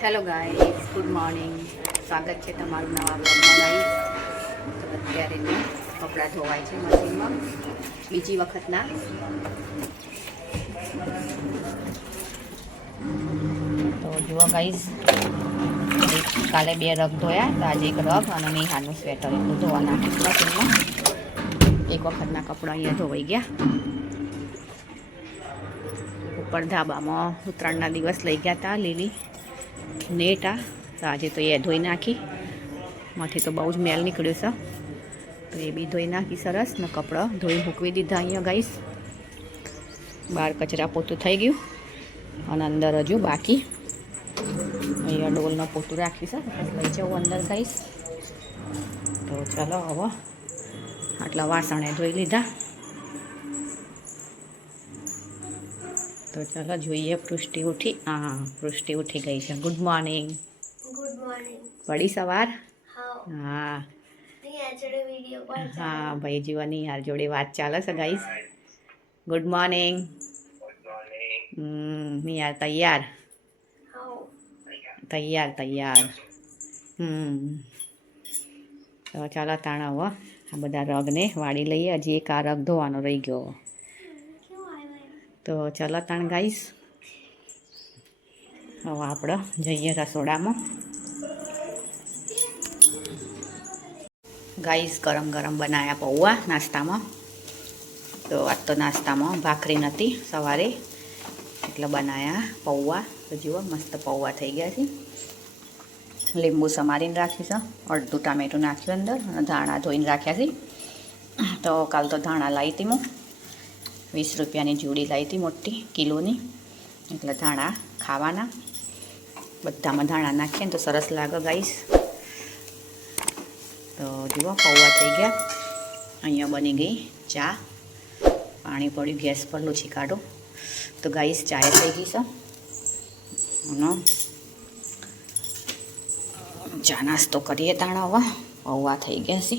Hello guys, good morning. સ્વાગત છે તમારું નવા બ્લોગમાં ગાઈસ. તો અત્યારે કપડાં ધોવાય છે મશીનમાં બીજી વખતના. તો જુઓ ગાઈસ, કાલે 2 રગ ધોયા, તો આજે 1 રગ અને નેહાનું સ્વેટર એટલું ધોવા નાખ્યું મશીનમાં. એક વખતના કપડાં અહીંયા ધોવાઈ ગયા. ઉપર ધાબામાં ઉત્તરાયણના દિવસ લઈ ગયા હતા લીલી નેટા, તો આજે તો એ ધોઈ નાખી. માંથી તો બહુ જ મેલ નીકળ્યો છે, તો એ બી ધોઈ નાખી સરસ ને કપડાં ધોઈ મૂકવી દીધા અહીંયા ગાઈસ. બહાર કચરા પોતું થઈ ગયું અને અંદર હજુ બાકી. અહીંયા ડોલનું પોતું રાખ્યું છે, લઈ જાઉં અંદર ગાઈસ. તો ચાલો હવે આટલા વાસણે ધોઈ લીધા. તો ચાલો જોઈએ. પૃષ્ટિ ઉઠી. હા, પૃષ્ટિ ઉઠી ગઈ છે. Good morning. Good morning. વળી સવાર. હા હા ભાઈ, જીવાની યાર જોડે વાત ચાલે છે ગાઈસ. Good morning. યાર તૈયાર તૈયાર તૈયાર. તો ચાલો તાણા હવે આ બધા રગને વાળી લઈએ. હજી એક આ રગ ધોવાનો રહી ગયો. તો ચાલો તાણ ગાઈસ, હવે આપણે જઈએ રસોડામાં. ગાઈસ, ગરમ ગરમ બનાવ્યા પૌવા નાસ્તામાં. તો આજ તો નાસ્તામાં ભાખરી નથી સવારે, એટલે બનાવ્યા પૌવા. તો જુઓ મસ્ત પૌવા થઈ ગયા છે. લીંબુ સમારીને રાખ્યું છે, અડધું ટામેટું નાખ્યું અંદર અને ધાણા ધોઈને રાખ્યા છે. તો કાલ તો ધાણા લાવી હતી હું, 20 રૂપિયાની જોડી લાવી હતી મોટી કિલોની, એટલે ધાણા ખાવાના. બધામાં ધાણા નાખીએ ને તો સરસ લાગે ગાઈસ. તો જુઓ પૌવા થઈ ગયા. અહીંયા બની ગઈ ચા. પાણી પડ્યું ગેસ પર, લૂછી કાઢો. તો ગાઈસ, ચાય થઈ ગઈ છે અને ચા નાસ્તો કરીએ તાણા. હવે પૌવા થઈ ગયા છે.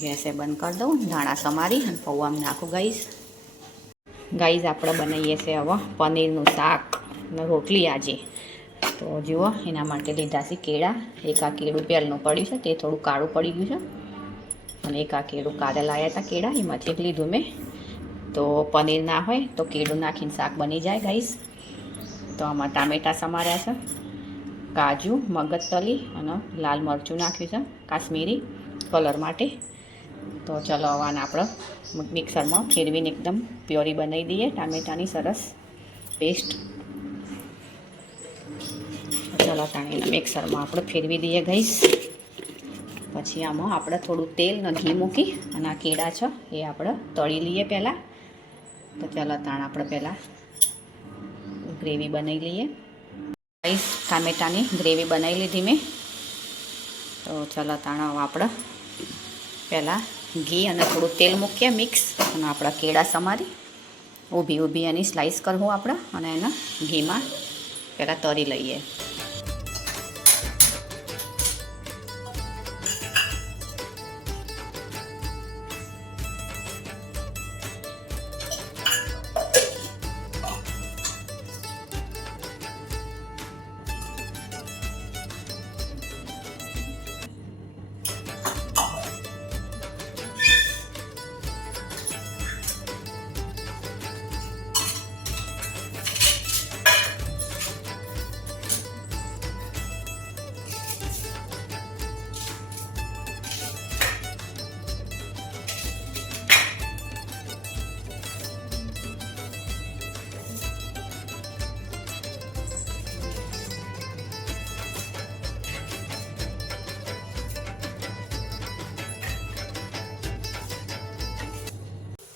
ગેસે બંધ કરી દઉં, ધાણા સમારી અને પૌવામાં નાખું ગાઈસ. ગાઈસ, આપણે બનાવીએ છીએ હવે પનીરનું શાક અને રોટલી આજે. તો જુઓ, એના માટે લીધા છે કેળા. એક આ કેળું પહેલનું પડ્યું છે, તે થોડું કાળું પડી ગયું છે. અને એક આ કેળું કાલે લાવ્યા હતા કેળા, એમાંથી એક લીધું મેં. તો પનીર ના હોય તો કેળું નાખીને શાક બની જાય ગાઈસ. તો આમાં ટામેટાં સમાર્યા છે, કાજુ, મગજતરી અને લાલ મરચું નાખ્યું છે કાશ્મીરી કલર માટે. તો ચલો આને આપણે મિક્સરમાં ફેરવીને એકદમ પ્યોરી બનાવી દઈએ, ટામેટાની સરસ પેસ્ટ. ચલો તાણીને મિક્સરમાં આપણે ફેરવી દઈએ ગાઈસ. પછી આમાં આપણે થોડું તેલ ને ઘી મૂકી અને આ કેળા છે એ આપણે તળી લઈએ પહેલાં. તો ચાલો તાણ આપણે પહેલાં ગ્રેવી બનાવી લઈએ ગાઈસ. ટામેટાની ગ્રેવી બનાવી લીધી મેં. તો ચાલો તાણ હવે આપણે પહેલાં ઘી અને થોડું તેલ મૂકીએ મિક્સ, અને આપણા કેળા સમારી ઊભી ઊભી એની સ્લાઈસ કરવું આપણે, અને એને ઘીમાં પહેલાં તળી લઈએ.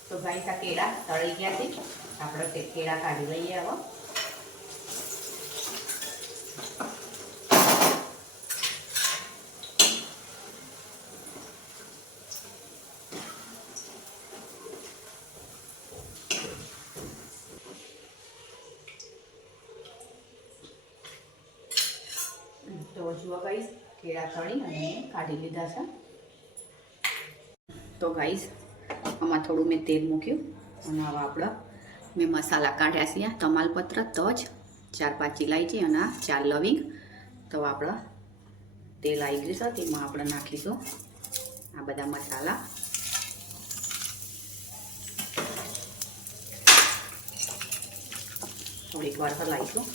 તો ગાઈસ, આ કેળા તળી ગયા છે. આપણે તે કેળા કાઢી લઈએ હવે. તો જુઓ ગાઈસ, કેળા તળી અને કાઢી લીધા છે. તો ગાઈસ, આમાં થોડું મેં તેલ મૂક્યું અને હવે આપણે મેં મસાલા કાઢ્યા છે. તમાલપત્ર, તજ, 4-5 ઇલાયચી અને 4 લવિંગ તો આપણે તેલ આવી ગયું છે, તેમાં આપણે નાખીશું આ બધા મસાલા. થોડીક વાર હલાવીશું.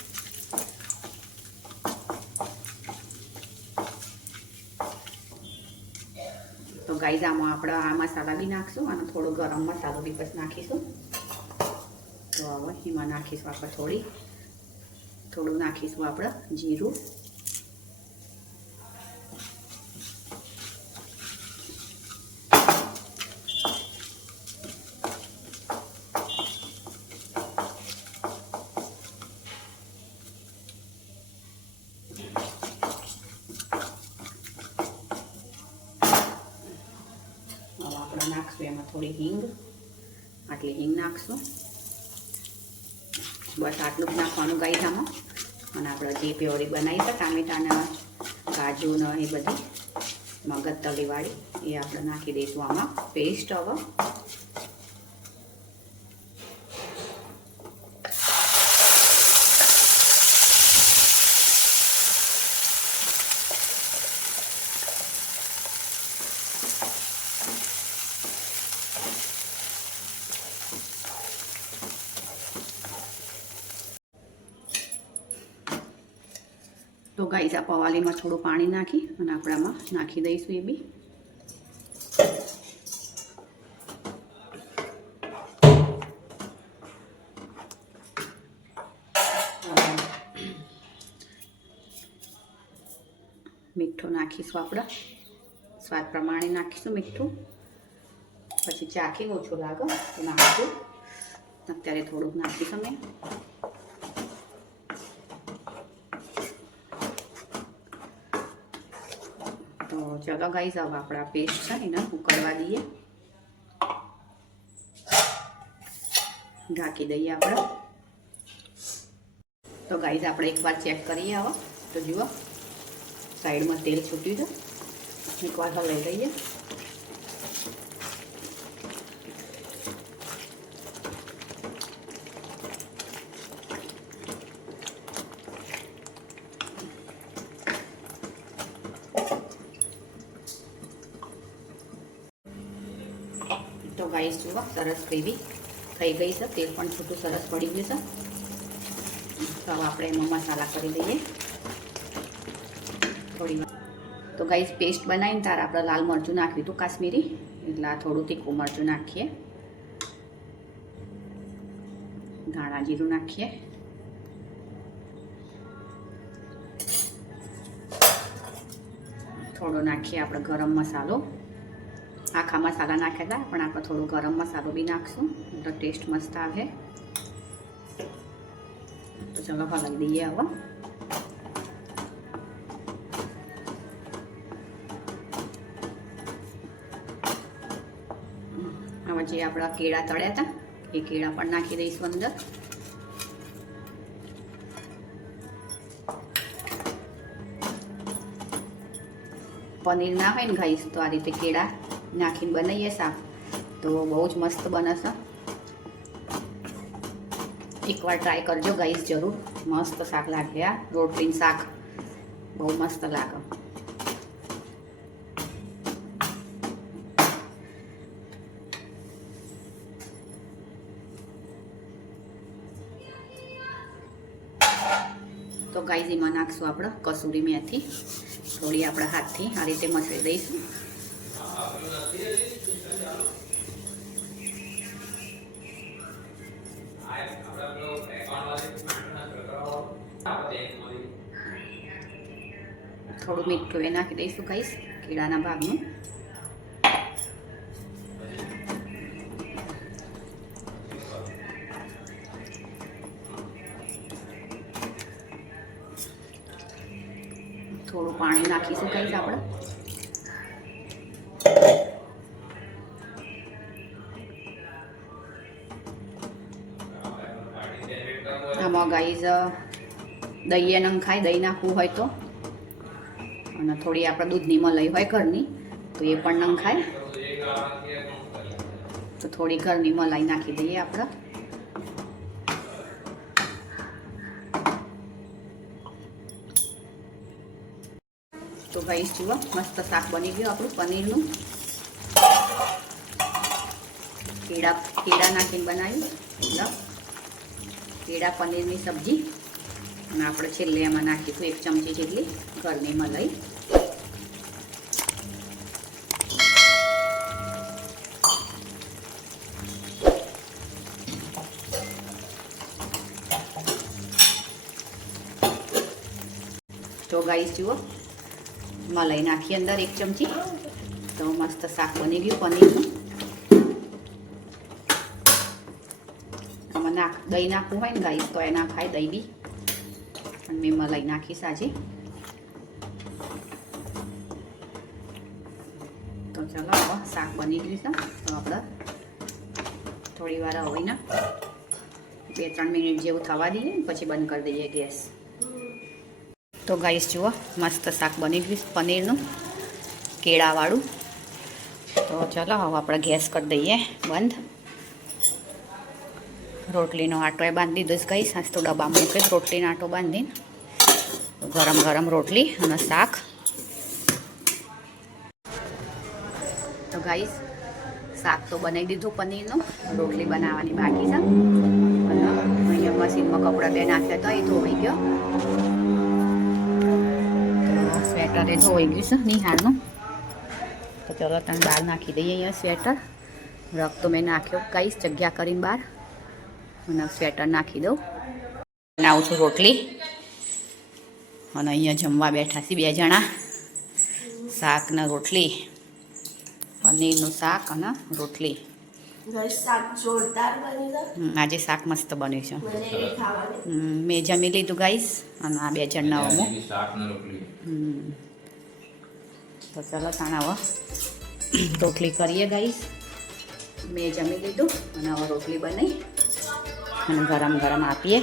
તો ગાઈઝ આમાં આપણે આ મસાલા બી નાખશું અને થોડો ગરમ મસાલો બી પછી નાખીશું. તો હવે એમાં નાખીશું આપણે થોડું નાખીશું આપણે જીરું. આપણે નાખશું એમાં થોડી હિંગ. આટલી હિંગ નાખશું. બસ આટલું જ નાખવાનું ગાઈઝ આમાં. અને આપણે જે પ્યોરી બનાવી છે ટામેટાના કાજુ ને એ બધી મગજતરીવાળી એ આપણે નાખી દઈશું આમાં પેસ્ટ. હવે તો ગાઈઝ આ પવાલીમાં થોડું પાણી નાખી અને આપણે આમાં નાખી દઈશું એ બી. મીઠું નાખીશું આપણે સ્વાદ પ્રમાણે નાખીશું મીઠું. પછી ચાખી ઓછું લાગે તો નાખીશું. અત્યારે થોડુંક નાખીશું મેં. તો ચલો ગાઈઝ હવે આપણા પેસ્ટ છે એને ઉકળવા દઈએ. ઢાંકી દઈએ આપણે. તો ગાઈઝ આપણે એકવાર ચેક કરીએ હવે. તો જુઓ સાઈડમાં તેલ છૂટ્યું છે. એકવાર હલાવી લઈએ. તો ગાઈસ જુઓ સરસ ગ્રેવી થઈ ગઈ છે. તેલ પણ છૂટું સરસ પડી ગયું છે. તો હવે આપણે એમાં મસાલા કરી દઈએ થોડી વાર. તો ગાઈસ પેસ્ટ બનાવીને તાર આપણે લાલ મરચું નાખ્યું હતું કાશ્મીરી, એટલે આ થોડું તીખું મરચું નાખીએ. ધાણા જીરું નાખીએ. થોડો નાખીએ આપણે ગરમ મસાલો. આખા મસાલા નાખ્યા હતા પણ આપણે થોડો ગરમ મસાલો બી નાખશું એટલે ટેસ્ટ મસ્ત આવે. તો ચલો હલાવી દઈએ હવે. હવે જે આપણા કેળા તળ્યા હતા એ કેળા પણ નાખી દઈશું અંદર. પનીર ના હોય ને ગાઈસ તો આ રીતે કેળા નાખીને બનાવીએ શાક તો બહુ જ મસ્ત બને છે. એકવાર ટ્રાય કરજો ગાઈસ જરૂર. મસ્ત શાક લાગે. આ રોટલીનું શાક બહુ મસ્ત લાગે. તો ગાઈસ એમાં નાખશું આપણે કસૂરી મેથી. થોડી આપણા હાથથી આ રીતે મસળી દઈશું. થોડું મીઠું એ નાખી દઈશું ગાઈસ કેળાના ભાગનું. થોડું પાણી નાખીશું ગાઈસ આપણે. આમાં ગાઈસ દહીં નંખાય, દહીં નાખવું હોય તો. અને થોડી આપણે દૂધની મલાઈ હોય ઘરની તો એ પણ નંખાય. તો થોડી ઘરની મલાઈ નાખી દઈએ આપણે. તો ગાઈસ જુઓ મસ્ત શાક બની ગયું આપણું પનીરનું. કેળા નાખીને બનાવ્યું મતલબ કેળા પનીરની સબ્જી. અને આપણે છેલ્લે એમાં નાખીશું 1 ચમચી જેટલી ઘરની મલાઈ. તો ગાઈસ જુઓ મલાઈ નાખી અંદર 1 ચમચી. તો મસ્ત શાક બની ગયું પનીરનું. આમાં દહીં નાખવું હોય ને ગાઈસ તો એ ના ખાય દહીં બી. અને મેં મલાઈ નાખીશ આજે. તો ચાલો હવે શાક બની ગયું છે. તો આપણે થોડી વાર હવે ને 2-3 મિનિટ જેવું થવા દઈએ પછી બંધ કરી દઈએ ગેસ. તો ગાઈસ જુઓ મસ્ત શાક બની ગયું પનીરનું કેળાવાળું. તો ચાલો હવે આપણે ગેસ કરી દઈએ બંધ. રોટલીનો આટો એ બાંધી દીધો ગાઈસ. આજ તો ડબ્બા મૂકીશ રોટલીનો આટો બાંધીને. ગરમ ગરમ રોટલી અને શાક. તો ગાઈસ શાક તો બનાવી દીધું પનીરનું. રોટલી બનાવવાની બાકી છે. અને અહીંયા મશીનમાં કપડાં બે નાખ્યા હતા એ ધોવાઈ ગયો. સ્વેટર એ ધોવાઈ ગયું છે નિહાળનું. તો ચલો તને બહાર નાખી દઈએ અહીંયા સ્વેટર. રગ તો મેં નાખ્યો ગાઈસ જગ્યા કરીને બહાર. અને સ્વેટર નાખી દઉં. બનાવું છું રોટલી. અને અહીંયા જમવા બેઠા છીએ 2 જણા. શાક ને રોટલી. પનીરનું શાક અને રોટલી. આજે શાક મસ્ત બન્યું છે. મેં જમી લીધું ગાઈસ. અને આ 2 જણના અમુક. તો ચાલો તાણા હવે રોટલી કરીએ ગાઈસ. મેં જમી લીધું અને હવે રોટલી બનાવી અને ગરમ ગરમ આપીએ.